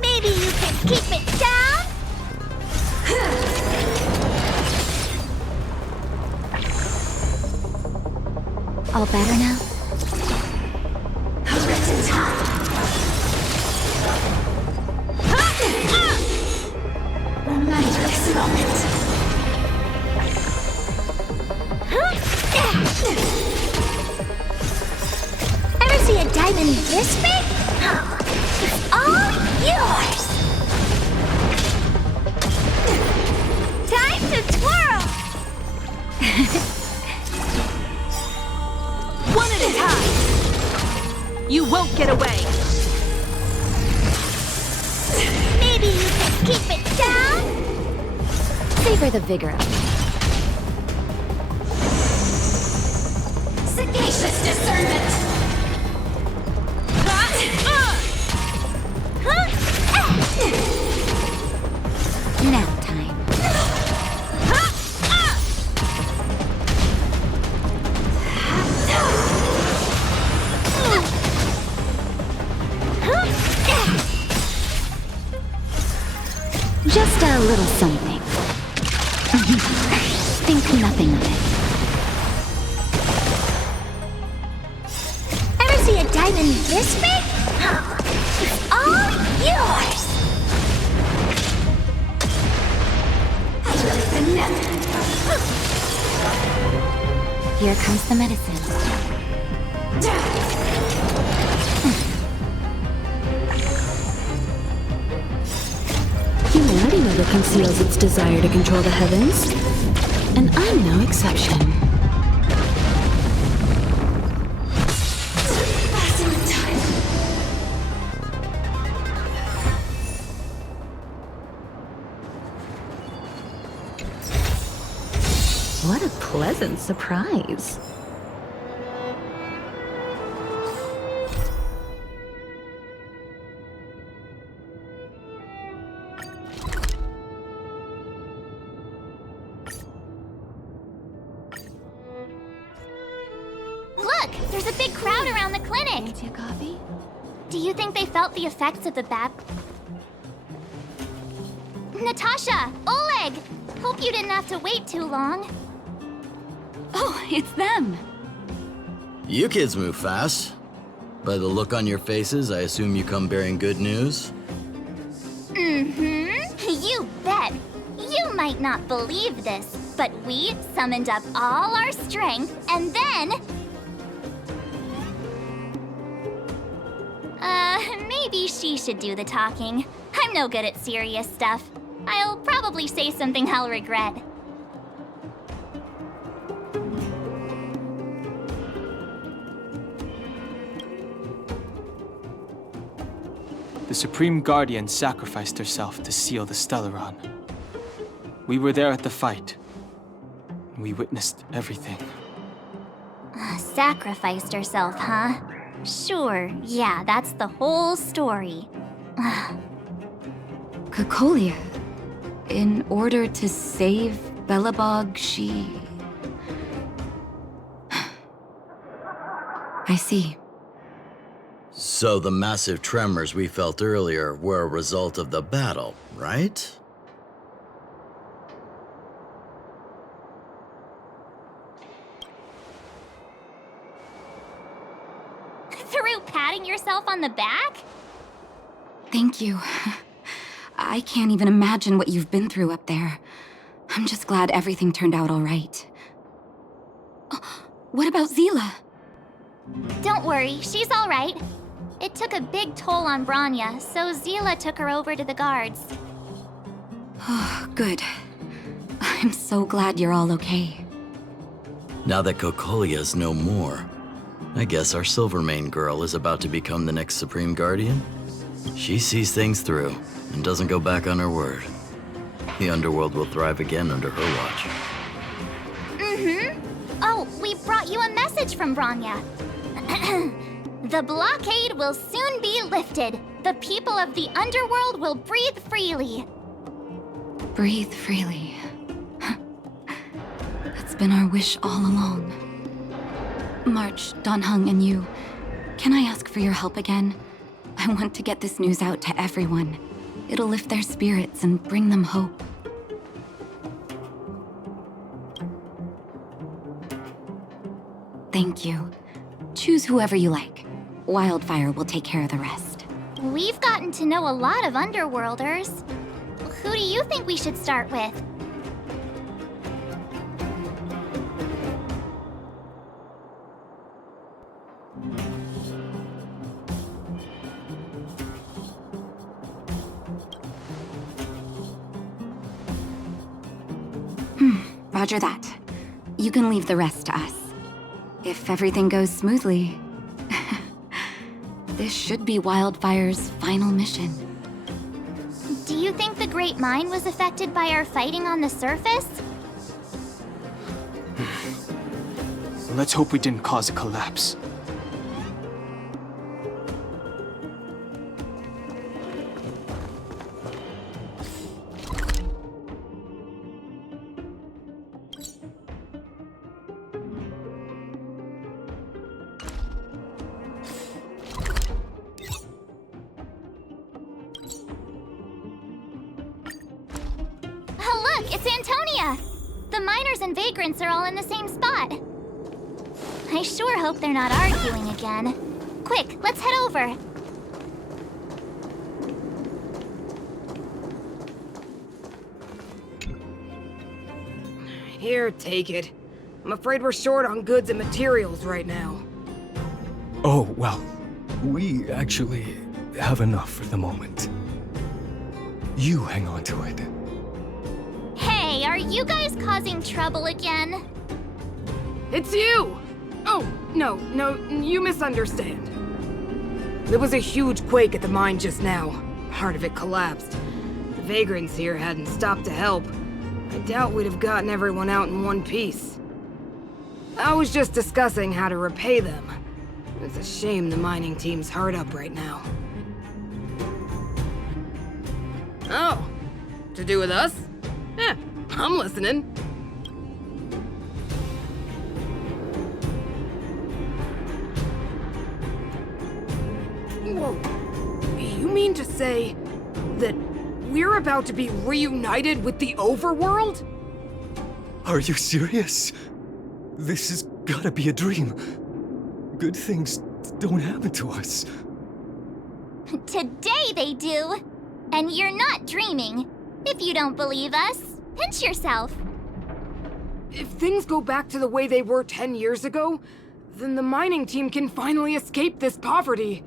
Maybe you can keep it down? All better now? Remember this moment. Ever see a diamond this big? It's all yours! Time to twirl! One at a time! You won't get away! Maybe you can keep it down? Savor the vigor of it. Sagacious discernment! Nap time. Just a little something. Think nothing of it. Ever see a diamond this big? It's all yours! Here comes the medicine. Humanity never conceals its desire to control the heavens, and I'm no exception. Passing the time. What a pleasant surprise. Look! There's a big crowd around the clinic! Fancy a coffee? Do you think they felt the effects of the bat? Natasha! Oleg! Hope you didn't have to wait too long. Oh, it's them. You kids move fast. By the look on your faces, I assume you come bearing good news? You bet. You might not believe this, but we summoned up all our strength and then... maybe she should do the talking. I'm no good at serious stuff. I'll probably say something I'll regret. The Supreme Guardian sacrificed herself to seal the Stellaron. We were there at the fight. We witnessed everything. Sacrificed herself, huh? Sure, yeah, that's the whole story. Cocolia. In order to save Belobog, she... I see. So the massive tremors we felt earlier were a result of the battle, right? Through patting yourself on the back? Thank you. I can't even imagine what you've been through up there. I'm just glad everything turned out all right. What about Zila? Don't worry, she's all right. It took a big toll on Branya, so Zila took her over to the guards. Oh, good. I'm so glad you're all okay. Now that Cocolia's no more, I guess our Silvermane girl is about to become the next Supreme Guardian? She sees things through and doesn't go back on her word. The underworld will thrive again under her watch. Oh, we brought you a message from Branya. The blockade will soon be lifted. The people of the underworld will breathe freely. Breathe freely. That's been our wish all along. March, Donhung, and you, can I ask for your help again? I want to get this news out to everyone. It'll lift their spirits and bring them hope. Thank you. Choose whoever you like. Wildfire will take care of the rest. We've gotten to know a lot of Underworlders. Who do you think we should start with? Roger that. You can leave the rest to us. If everything goes smoothly, this should be Wildfire's final mission. Do you think the Great Mine was affected by our fighting on the surface? Let's hope we didn't cause a collapse. It's Antonia! The miners and vagrants are all in the same spot. I sure hope they're not arguing again. Quick, let's head over. Here, take it. I'm afraid we're short on goods and materials right now. Oh, well, we actually have enough for the moment. You hang on to it. Hey, are you guys causing trouble again? It's you! Oh, no, you misunderstand. There was a huge quake at the mine just now. Part of it collapsed. The vagrants here hadn't stopped to help. I doubt we'd have gotten everyone out in one piece. I was just discussing how to repay them. It's a shame the mining team's hard up right now. Oh, to do with us? Yeah, I'm listening. Whoa. You mean to say that we're about to be reunited with the overworld? Are you serious? This has gotta be a dream. Good things don't happen to us. Today they do. And you're not dreaming. If you don't believe us, pinch yourself. If things go back to the way they were 10 years ago, then the mining team can finally escape this poverty.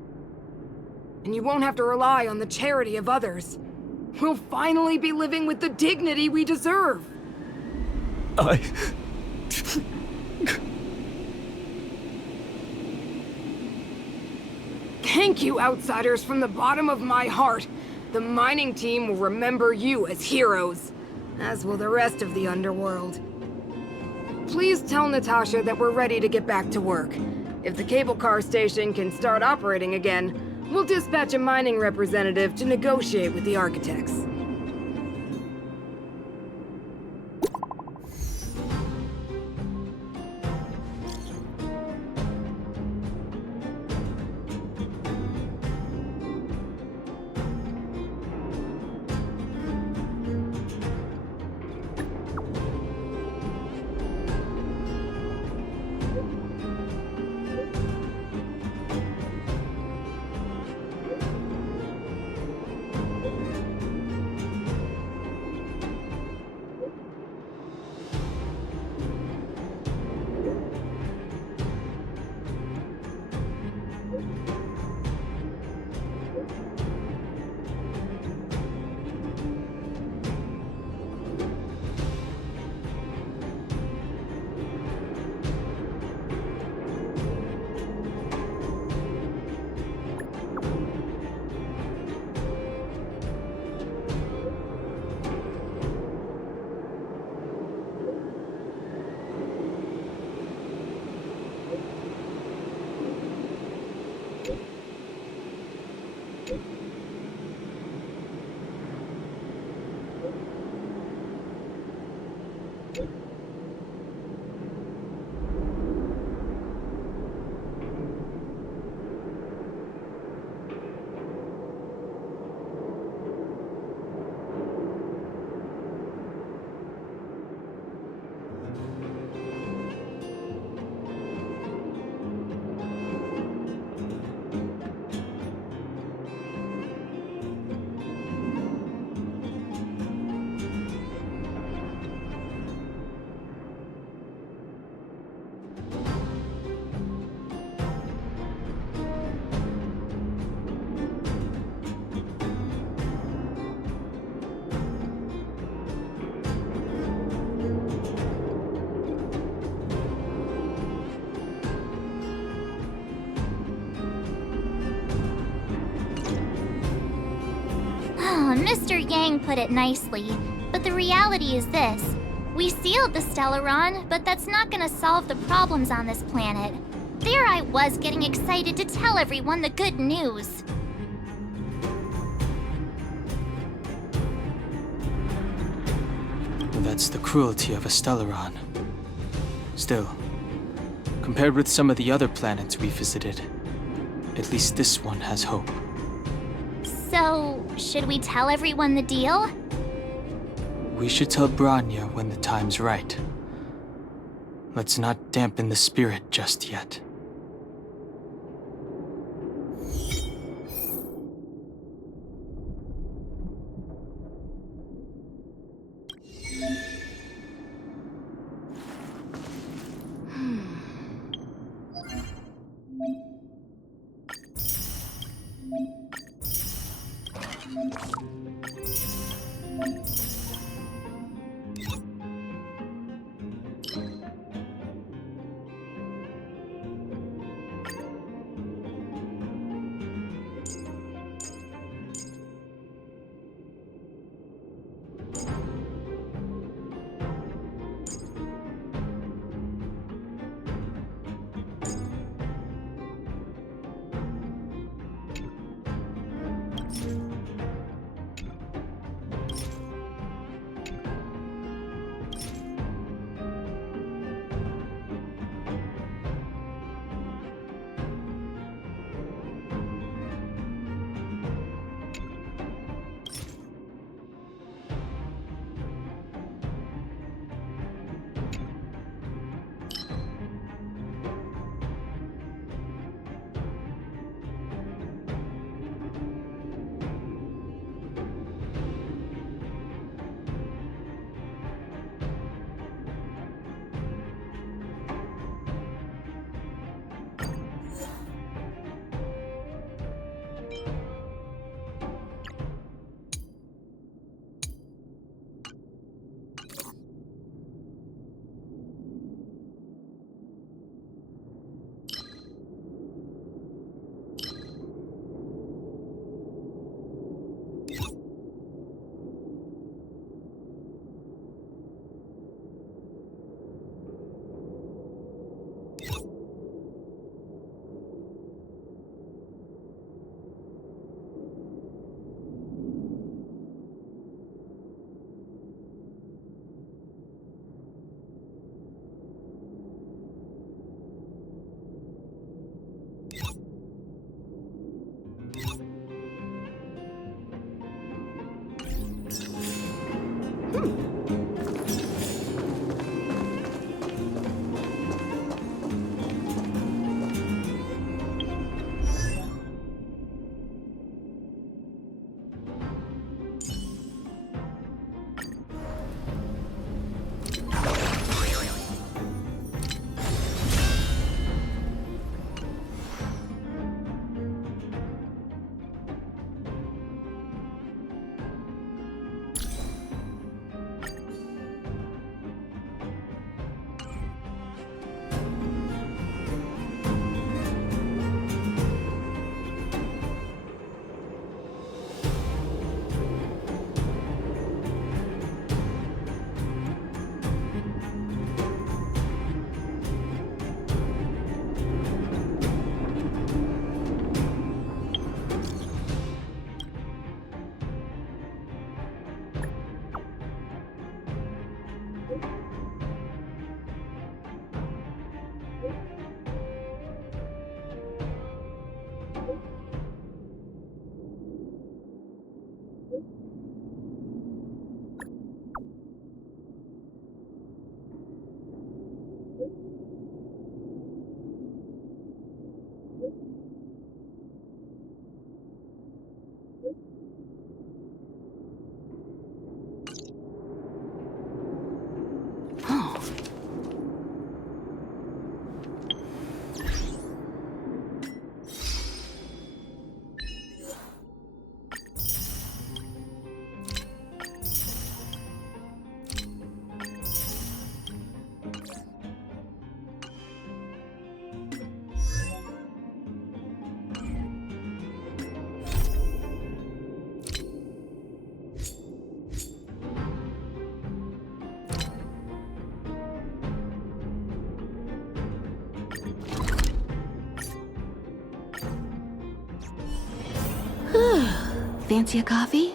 And you won't have to rely on the charity of others. We'll finally be living with the dignity we deserve. Thank you, outsiders, from the bottom of my heart. The mining team will remember you as heroes, as will the rest of the underworld. Please tell Natasha that we're ready to get back to work. If the cable car station can start operating again, we'll dispatch a mining representative to negotiate with the architects. Mr. Yang put it nicely, but the reality is this. We sealed the Stellaron, but that's not gonna solve the problems on this planet. There I was getting excited to tell everyone the good news. Well, that's the cruelty of a Stellaron. Still, compared with some of the other planets we visited, at least this one has hope. So, should we tell everyone the deal? We should tell Bronya when the time's right. Let's not dampen the spirit just yet. Fancy a coffee?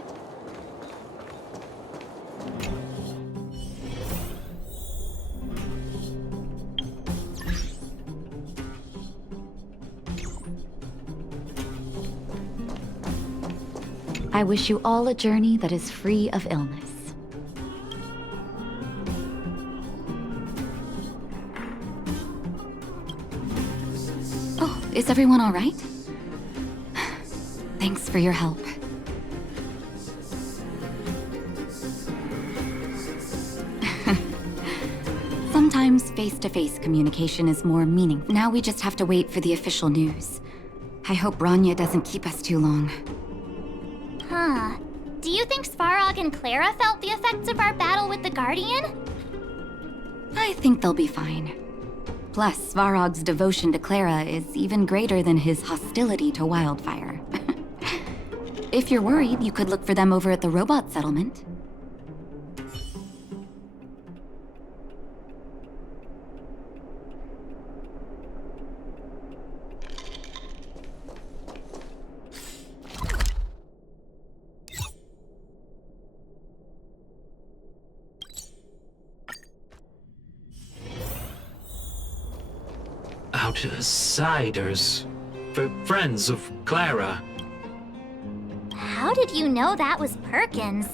I wish you all a journey that is free of illness. Oh, is everyone all right? Thanks for your help. Sometimes face-to-face communication is more meaningful. Now we just have to wait for the official news. I hope Bronya doesn't keep us too long. Huh. Do you think Svarog and Clara felt the effects of our battle with the Guardian? I think they'll be fine. Plus, Svarog's devotion to Clara is even greater than his hostility to Wildfire. If you're worried, you could look for them over at the robot settlement. Outsiders. Friends of Clara. How did you know that was Perkins?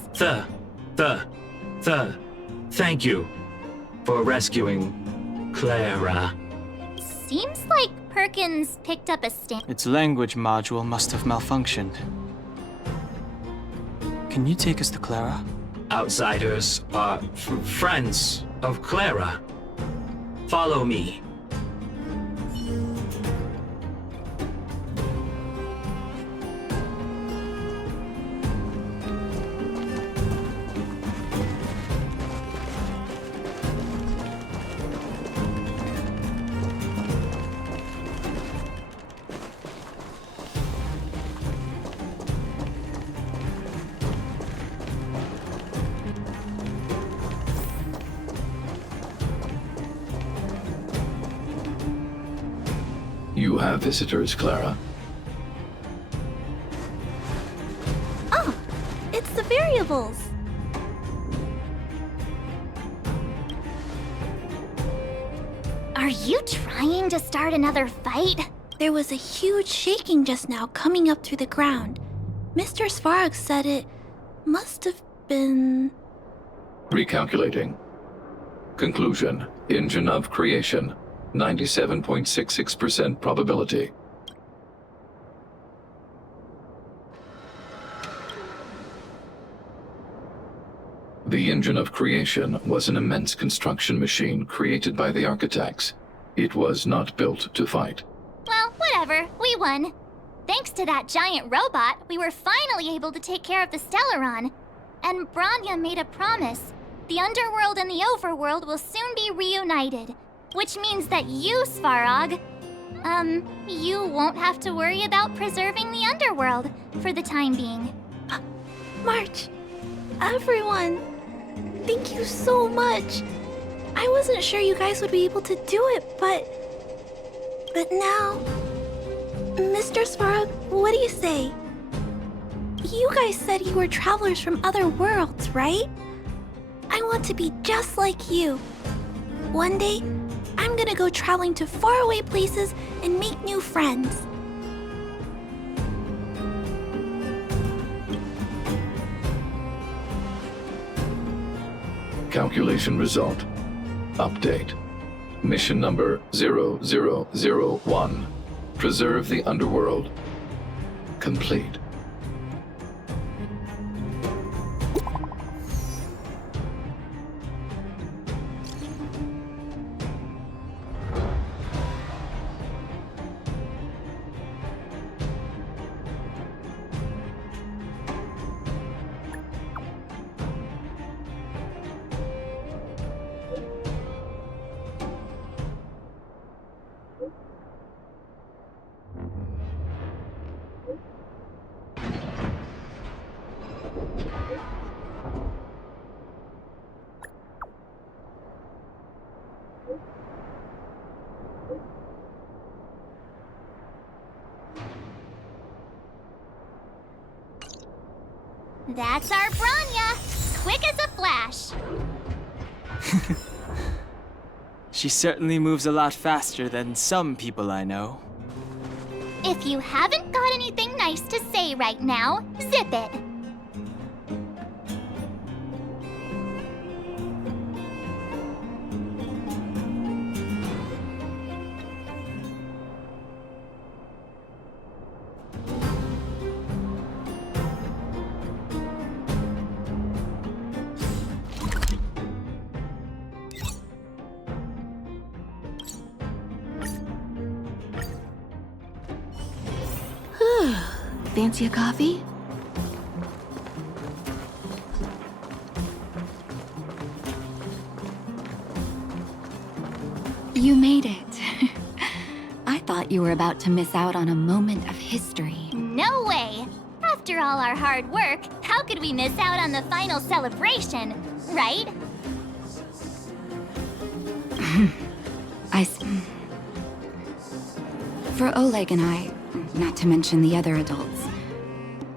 Thank you for rescuing Clara. Seems like Perkins picked up a stand. Its language module must have malfunctioned. Can you take us to Clara? Outsiders are friends of Clara. Follow me. You have visitors, Clara. Oh, it's the variables. Are you trying to start another fight? There was a huge shaking just now coming up through the ground. Mr. Svarog said it must have been... Recalculating. Conclusion. Engine of creation. 97.66% probability. The engine of creation was an immense construction machine created by the architects. It was not built to fight. Well, whatever. We won. Thanks to that giant robot, we were finally able to take care of the Stellaron. And Bronya made a promise. The underworld and the overworld will soon be reunited. Which means that you, Svarog, you won't have to worry about preserving the underworld for the time being. March, everyone, thank you so much. I wasn't sure you guys would be able to do it, but now... Mr. Svarog, what do you say? You guys said you were travelers from other worlds, right? I want to be just like you. One day, I'm gonna go traveling to faraway places and make new friends. Calculation result. Update. Mission number 0001. Preserve the underworld. Complete. That's our Bronya! Quick as a flash! She certainly moves a lot faster than some people I know. If you haven't got anything nice to say right now, zip it! Fancy a coffee? You made it. I thought you were about to miss out on a moment of history. No way! After all our hard work, how could we miss out on the final celebration, right? For Oleg and I, not to mention the other adults,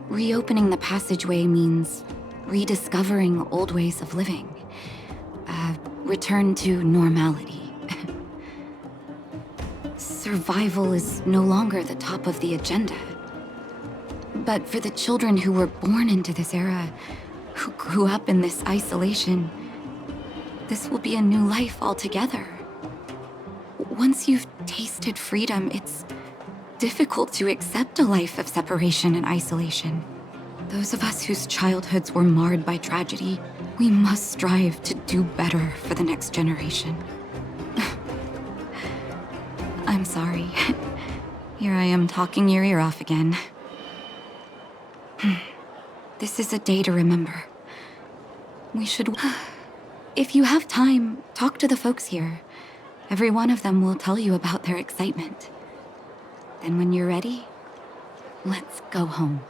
reopening the passageway means rediscovering old ways of living. Return to normality. Survival is no longer the top of the agenda. But for the children who were born into this era, who grew up in this isolation, this will be a new life altogether. Once you've tasted freedom, it's difficult to accept a life of separation and isolation. Those of us whose childhoods were marred by tragedy, we must strive to do better for the next generation. I'm sorry. Here I am talking your ear off again. This is a day to remember. We should... If you have time, talk to the folks here. Every one of them will tell you about their excitement. Then when you're ready, let's go home.